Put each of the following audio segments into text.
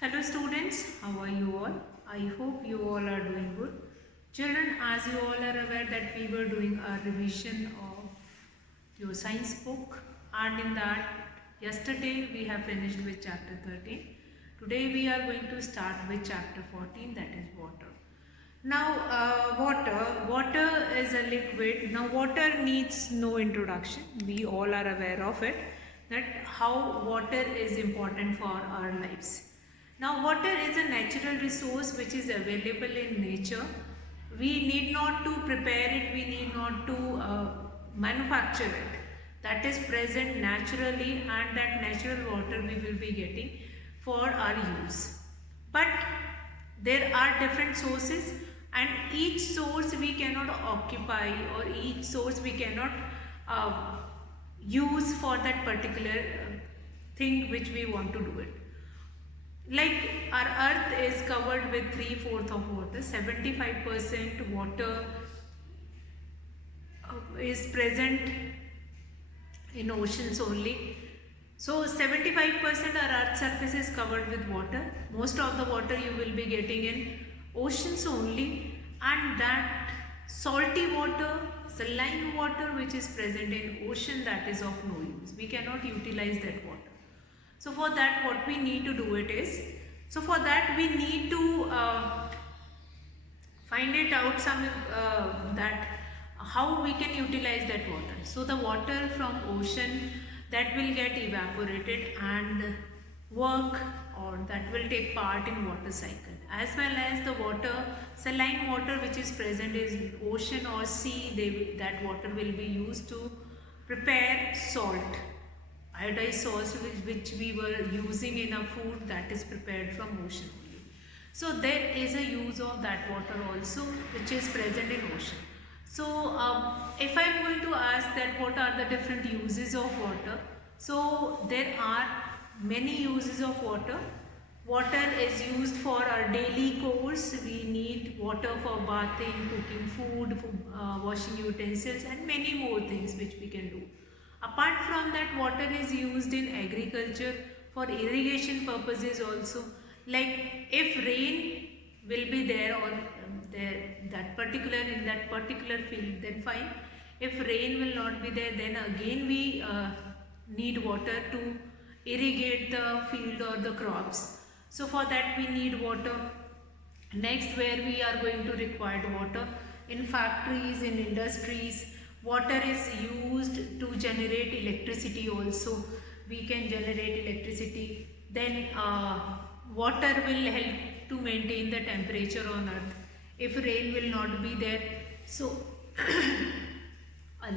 Hello students, how are you all? I hope you all are doing good. Children, as you all are aware that we were doing a revision of your science book, and in that yesterday we have finished with chapter 13. Today we are going to start with chapter 14, that is water. Now water is a liquid. Now water needs no introduction. We all are aware of it, that how water is important for our lives. Now water is a natural resource which is available in nature. We need not to prepare it, we need not to manufacture it. That is present naturally, and that natural water we will be getting for our use. But there are different sources, and each source we cannot occupy, or each source we cannot use for that particular thing which we want to do it. Like our earth is covered with 3/4 of water, 75% water is present in oceans only. So 75% our earth surface is covered with water. Most of the water you will be getting in oceans only, and that salty water, saline water which is present in ocean, that is of no use. We cannot utilize that water. So for that what we need to do it is, so for that we need to find it out that how we can utilize that water. So the water from ocean, that will get evaporated and work, or that will take part in water cycle, as well as the water, saline water which is present in ocean or sea, that water will be used to prepare salt, iodized salt which we were using in our food, that is prepared from ocean only. So there is a use of that water also which is present in ocean. So if I am going to ask that what are the different uses of water, so there are many uses of water. Water is used for our daily chores. We need water for bathing, cooking food, for, washing utensils, and many more things which we can do. Apart from that, water is used in agriculture for irrigation purposes also. Like if rain will be there on in that particular field, then fine. If rain will not be there, then again we need water to irrigate the field or the crops. So for that we need water. Next, where we are going to require water, in factories, in industries, water is used to generate electricity also. We can generate electricity. Then water will help to maintain the temperature on earth. If rain will not be there, so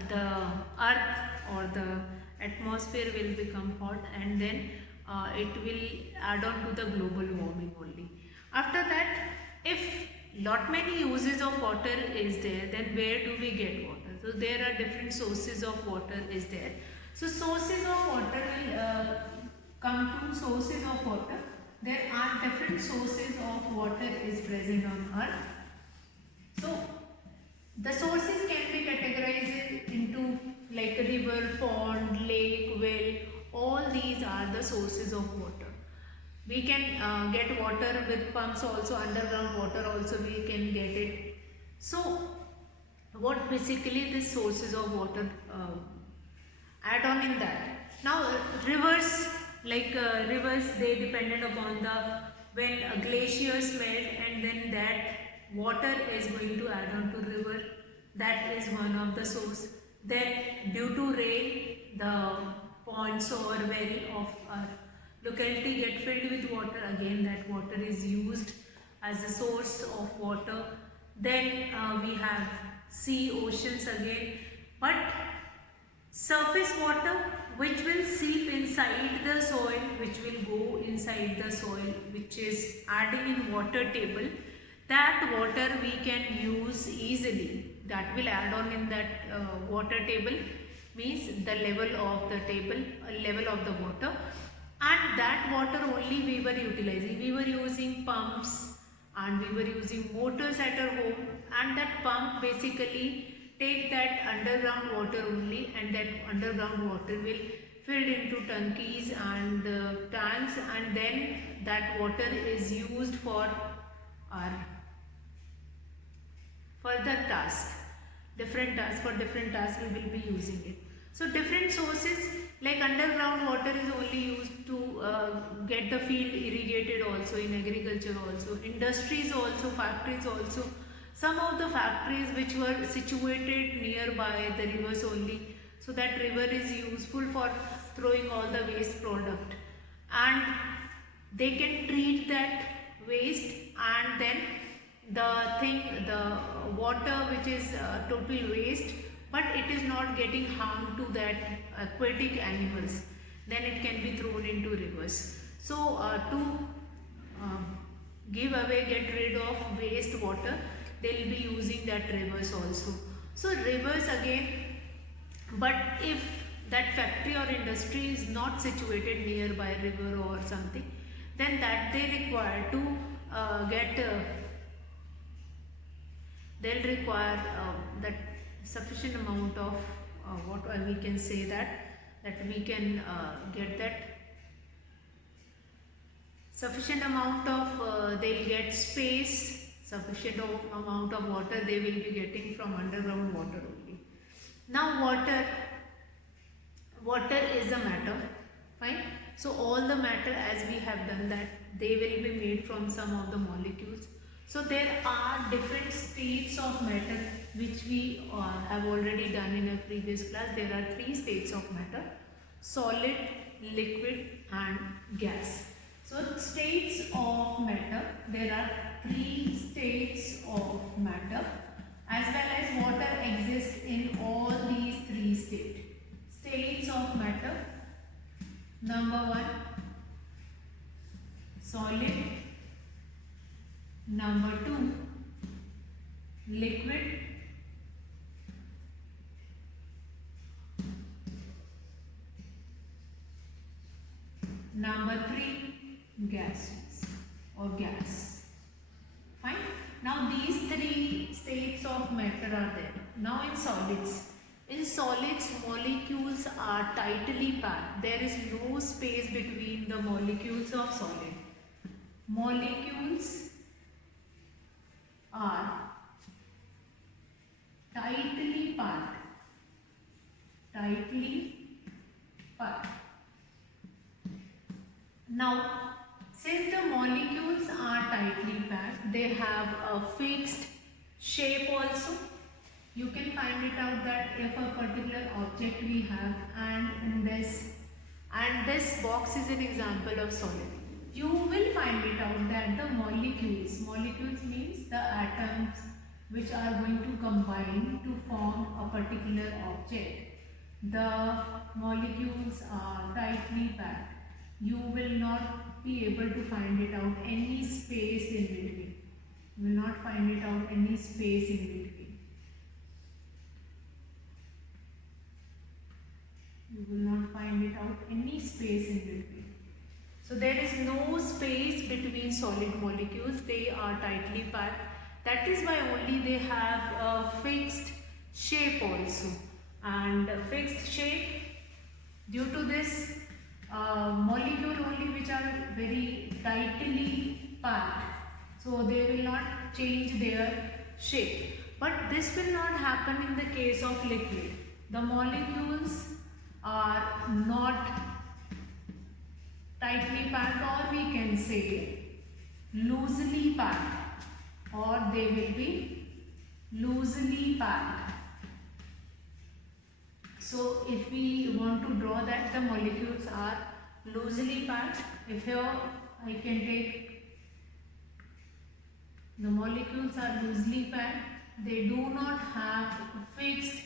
the earth or the atmosphere will become hot, and then it will add on to the global warming only. After that, if lot many uses of water is there, then where do we get water? So there are different sources of water is there. So sources of water will come to sources of water. There are different sources of water is present on earth. So the sources can be categorized into like river, pond, lake, well. All these are the sources of water. We can get water with pumps also, underground water also we can get it. So what basically the sources of water add on in that. Now rivers, like rivers, they depended upon the, when glaciers melt, and then that water is going to add on to river. That is one of the source. Then due to rain, the ponds or well of our locality get filled with water. Again that water is used as a source of water. Then we have sea, oceans again. But surface water which will seep inside the soil, which will go inside the soil, which is adding in water table, that water we can use easily. That will add on in that water table, means the level of the table, level of the water, and that water only we were utilizing. We were using pumps and we were using motors at our home, and that pump basically take that underground water only, and that underground water will filled into tankies and tanks, and then that water is used for our further task. Different tasks, for different tasks we will be using it. So different sources, like underground water is only used to get the field irrigated also, in agriculture also, industries also, factories also. Some of the factories which were situated nearby the rivers only, so that river is useful for throwing all the waste product, and they can treat that waste, and then the water which is total waste, but it is not getting harm to that aquatic animals, then it can be thrown into rivers. So to uh, get rid of waste water, they will be using that rivers also. So rivers again, but if that factory or industry is not situated nearby river or something, then that they require to they'll require that sufficient amount of what we can say that we can get that sufficient amount of they'll get space, sufficient amount of water they will be getting from underground water only. Now water is a matter, fine. So all the matter, as we have done that, they will be made from some of the molecules. So there are different states of matter which we have already done in a previous class. There are 3 states of matter: solid, liquid and gas. So states of matter, there are 3 states of matter, as well as water exists in all these 3 states. States of matter: number 1, solid; number 2, liquid; number 3, gases or gas. Fine. Now these 3 states of matter are there. Now in solids, molecules are tightly packed. There is no space between the molecules of solid. Molecules are tightly packed. Now, since the molecules are tightly packed, they have a fixed shape also. You can find it out that if a particular object we have, and this box is an example of solid, you will find it out that the molecules means the atoms which are going to combine to form a particular object. The molecules are tightly packed. You will not be able to find it out any space in between. You will not find it out any space in between. You will not find it out any space in between. So there is no space between solid molecules. They are tightly packed. That is why only they have a fixed shape also. And fixed shape, due to this molecule only which are very tightly packed, so they will not change their shape. But this will not happen in the case of liquid. The molecules are not tightly packed, or we can say loosely packed, or they will be loosely packed. So if we want to draw that the molecules are loosely packed, if here I can take the molecules are loosely packed, they do not have a fixed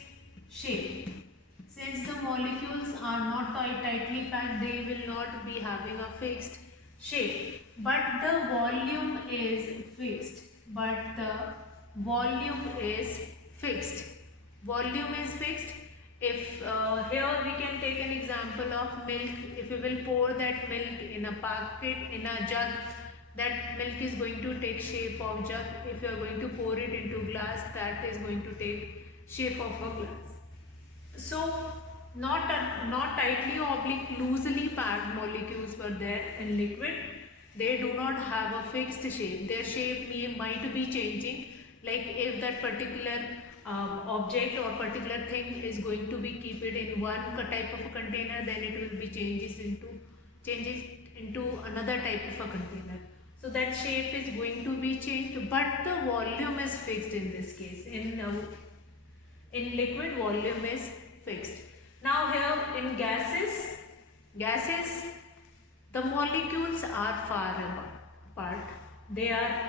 shape. Since the molecules are not quite tightly packed, they will not be having a fixed shape. But the volume is fixed. Volume is fixed. If here we can take an example of milk. If we will pour that milk in a packet, in a jug, that milk is going to take shape of jug. If you are going to pour it into glass, that is going to take shape of a glass. So not tightly or oblique, loosely packed molecules were there in liquid. They do not have a fixed shape. Their shape might be changing. Like if that particular object or particular thing is going to be keep it in one type of a container, then it will be changes into another type of a container. So that shape is going to be changed, but the volume is fixed in this case. In liquid, volume is fixed. Now here in gases, the molecules are far apart. They are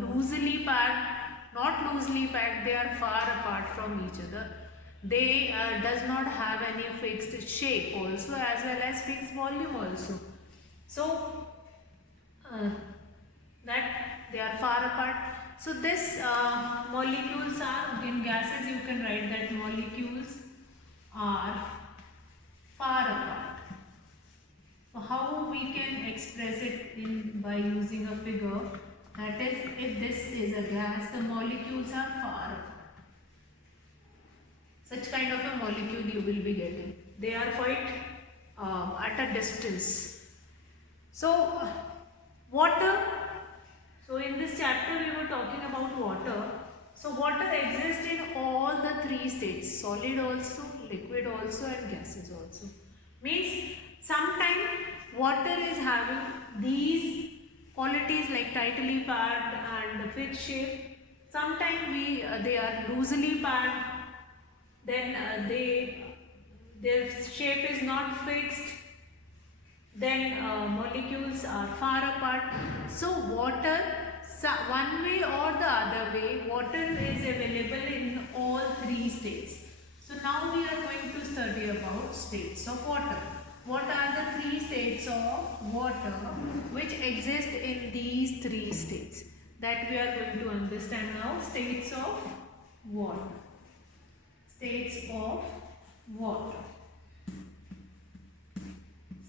loosely packed, not loosely packed, they are far apart from each other. They does not have any fixed shape also, as well as fixed volume also. So that they are far apart. So this molecules are, in gases you can write that molecules are far apart. So how we can express it by using a figure, that is, if this is a gas, the molecules are far apart. Such kind of a molecule you will be getting. They are quite at a distance. So water. So in this chapter we were talking about water. So water exists in all the three states, solid also, liquid also and gases also. Means sometimes water is having these qualities like tightly packed and fixed shape. Sometimes they are loosely packed, then their shape is not fixed, then molecules are far apart. So water, one way or the other way, water is available in all three states. So now we are going to study about states of water. What are the three states of water which exist in these three states? That we are going to understand now. States of water. States of water.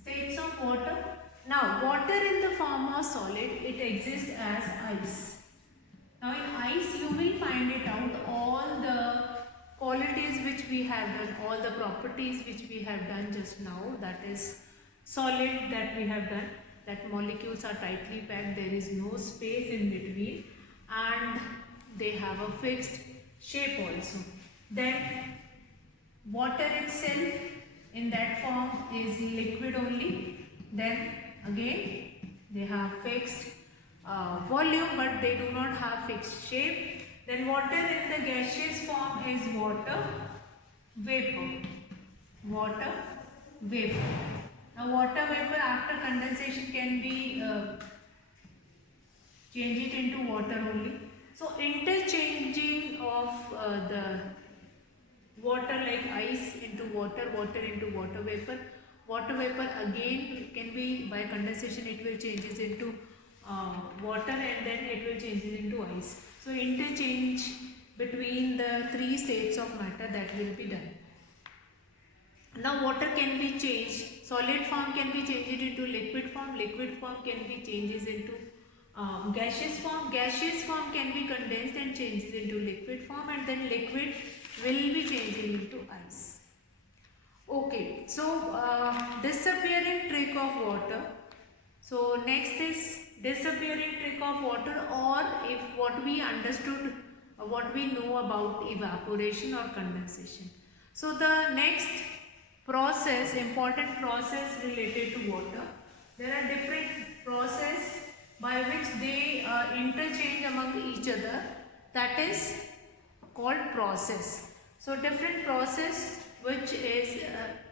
States of water. Now water in the form of solid, it exists as ice. Now in ice you will find it out all the qualities which we have done, all the properties which we have done just now, that is solid that we have done, that molecules are tightly packed, there is no space in between and they have a fixed shape also. Then water itself in that form is liquid only. Then again they have fixed volume but they do not have fixed shape. Then water in the gaseous form is water vapor. Water vapor. Now water vapor after condensation can be change it into water only. So interchanging of the water like ice into water, water into water vapor. Water vapor again can be by condensation, it will changes into water and then it will changes into ice. So interchange between the three states of matter that will be done. Now water can be changed, solid form can be changed into liquid form can be changes into gaseous form can be condensed and changes into liquid form, and then liquid will be changing into ice. Okay, so disappearing trick of water. So next is disappearing trick of water, or if what we understood, what we know about evaporation or condensation. So the next process, important process related to water, there are different process by which they interchange among each other, that is called process. So different process which is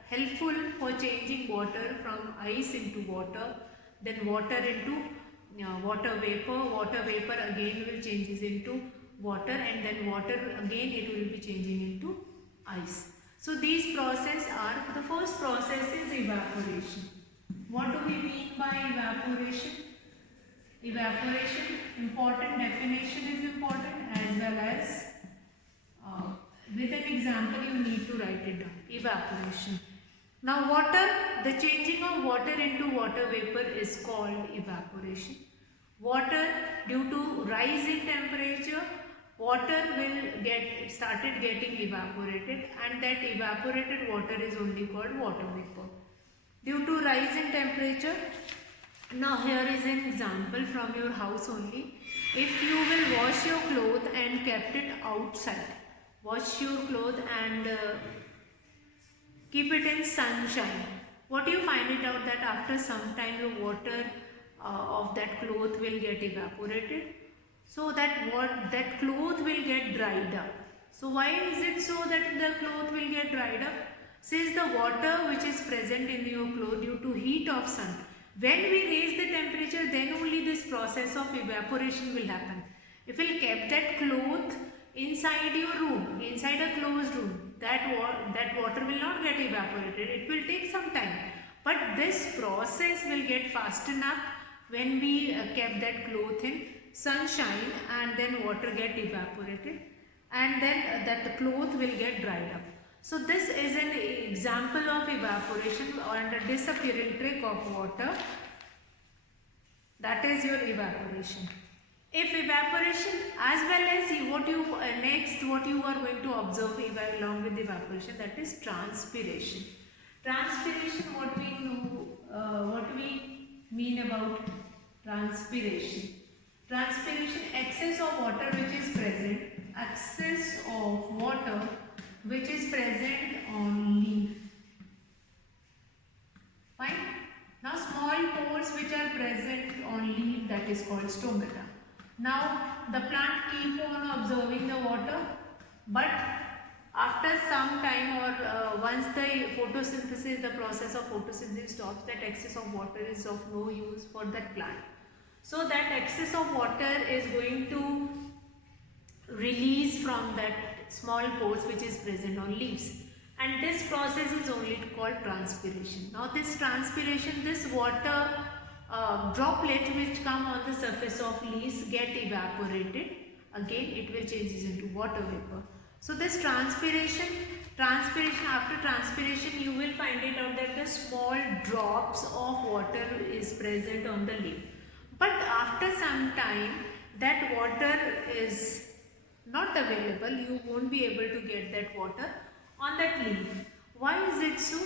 helpful for changing water from ice into water, then water into water vapor again will changes into water, and then water again it will be changing into ice. So these processes are, the first process is evaporation. What do we mean by evaporation? Evaporation, important definition is important, as well as with an example you need to write it down. Evaporation. Now water, the changing of water into water vapor is called evaporation. Water, due to rise in temperature, water will get started getting evaporated, and that evaporated water is only called water vapor. Due to rise in temperature, now here is an example from your house only. If you will wash your clothes and kept it outside, wash your clothes and keep it in sunshine, what do you find it out that after some time the water of that cloth will get evaporated, so that cloth will get dried up. So why is it so that the cloth will get dried up? Since the water which is present in your cloth due to heat of sun, when we raise the temperature, then only this process of evaporation will happen. If you kept that cloth inside your room, inside a closed room, that water will not get evaporated. It will take some time. But this process will get fastened up when we kept that cloth in sunshine, and then water get evaporated, and then that cloth will get dried up. So this is an example of evaporation and a disappearing trick of water. That is your evaporation. If evaporation, as well as what you are going to observe along with evaporation, that is transpiration. Transpiration, what we mean about transpiration. Transpiration, excess of water which is present, excess of water which is present on leaf. Fine. Now small pores which are present on leaf, that is called stomata. Now the plant keep on observing the water, but after some time or once the photosynthesis, the process of photosynthesis stops, that excess of water is of no use for that plant. So that excess of water is going to release from that small pores which is present on leaves, and this process is only called transpiration. Now this transpiration, this water droplets which come on the surface of leaves get evaporated, again it will changes into water vapor. So this transpiration, after transpiration you will find it out that the small drops of water is present on the leaf, but after some time that water is not available, you won't be able to get that water on that leaf. Why is it so?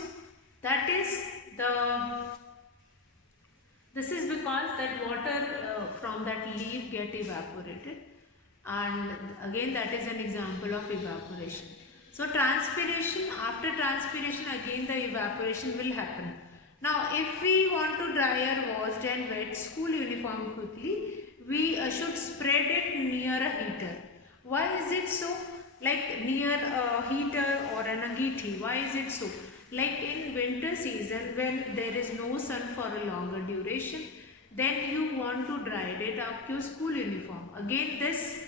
This is because that water from that leaf get evaporated, and again that is an example of evaporation. So transpiration, after transpiration again the evaporation will happen. Now if we want to dry our washed and wet school uniform quickly, we should spread it near a heater. Why is it so? Like near a heater or an agiti. Why is it so? Like in winter season when there is no sun for a longer duration, then you want to dry it up your school uniform. Again this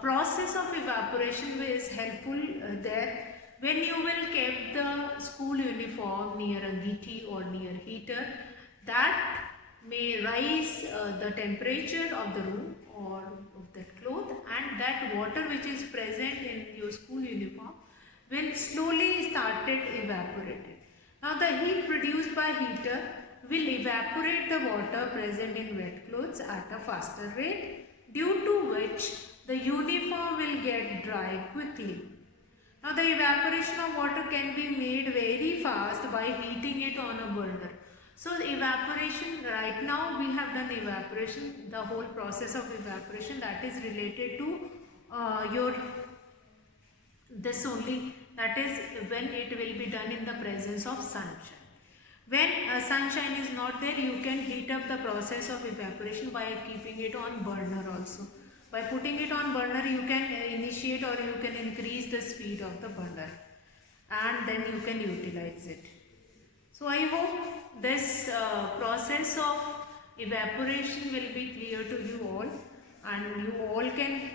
process of evaporation is helpful there. When you will keep the school uniform near a agiti or near heater, that may rise the temperature of the room or of that cloth, and that water which is present in your school uniform will slowly started evaporating. Now the heat produced by heater will evaporate the water present in wet clothes at a faster rate, due to which the uniform will get dry quickly. Now the evaporation of water can be made very fast by heating it on a burner. So evaporation, right now we have done evaporation, the whole process of evaporation, that is related to this only, that is when it will be done in the presence of sunshine. When sunshine is not there, you can heat up the process of evaporation by keeping it on burner also. By putting it on burner, you can initiate or you can increase the speed of the burner, and then you can utilize it. So I hope this process of evaporation will be clear to you all, and you all can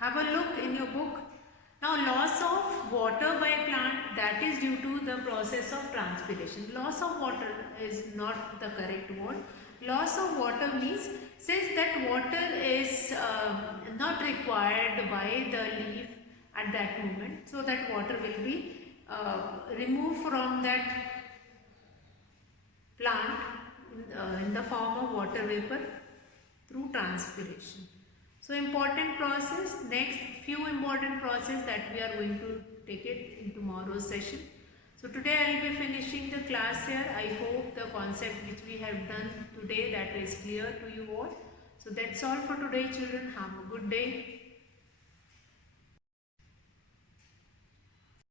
have a look in your book. Now loss of water by plant, that is due to the process of transpiration. Loss of water is not the correct word. Loss of water means since that water is not required by the leaf at that moment, so that water will be removed from that plant in the form of water vapor through transpiration. So important process, next few important process that we are going to take it in tomorrow's session. So today I will be finishing the class here. I hope the concept which we have done today that is clear to you all. So that's all for today children. Have a good day.